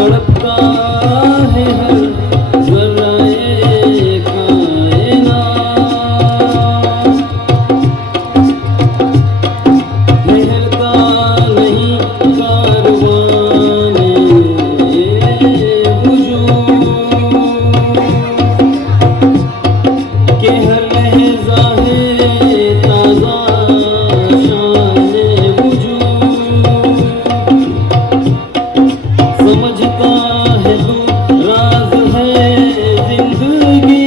तड़पता है हर जर्राए कायनात, ठहरता नहीं कारवाने वजूद के हर लहज़ा है ताज़ा शाने वजूद। समझता है तू राज है जिंदगी,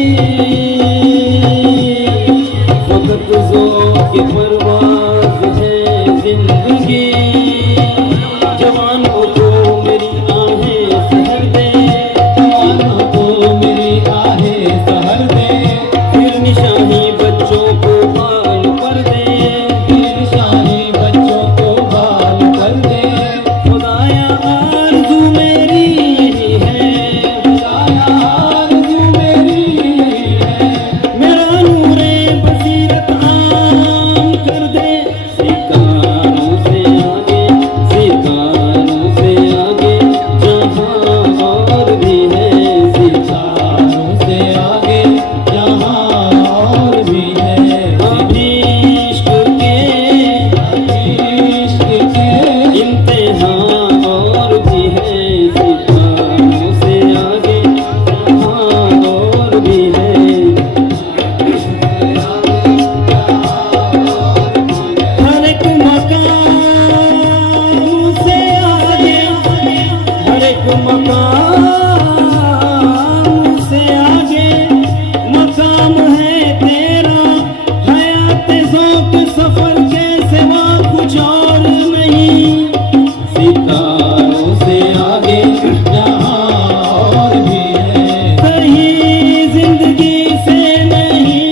फकत ज़ौक़ परवाज़ है जिंदगी। जवानों को मेरी आहें सहर दे, जवानों को मेरी आहें सहर दे, फिर निशानी बच्चों को बाल कर दे, फिर निशानी बच्चों को बाल कर दे। खुदाया आरज़ू मेरी यही है, खुदाया आरज़ू मेरी यही है, मेरा नूरे बसीरत आम कर दे। सितारों से आगे, सितारों से आगे जहाँ और भी है, सितारों से आगे जहाँ और भी है। अभी इश्क के इम्तिहान और भी है, सितारों से आगे जहाँ और भी है। हर एक मकाम से आगे, हर एक मकाम से आगे मकाम है तेरा। हयात ज़ौक़ सफर के सिवा कुछ और नहीं, सितारों से आगे जहाँ और भी है। कहीं जिंदगी से नहीं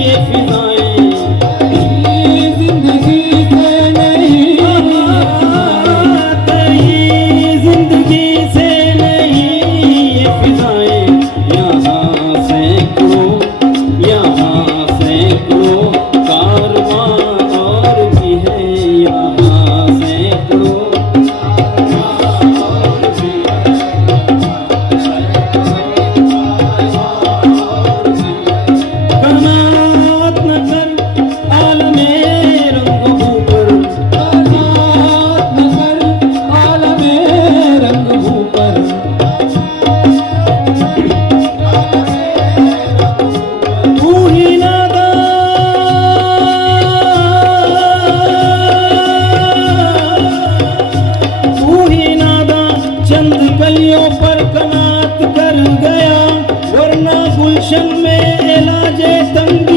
ये फिजाएं, कहीं जिंदगी से नहीं, कहीं जिंदगी से नहीं ये फिजाएं। यहाँ सैकड़ों कारवां और भी है, यहाँ सैकड़ों और भी है। कनात न कर आलमे रंग भूपर, कनात न कर आलमे रंग भूपर। तू ही नादा, तू ही नादा चंद कलियों पर कनात कर गया, वरना गुलशन में इलाजे तंग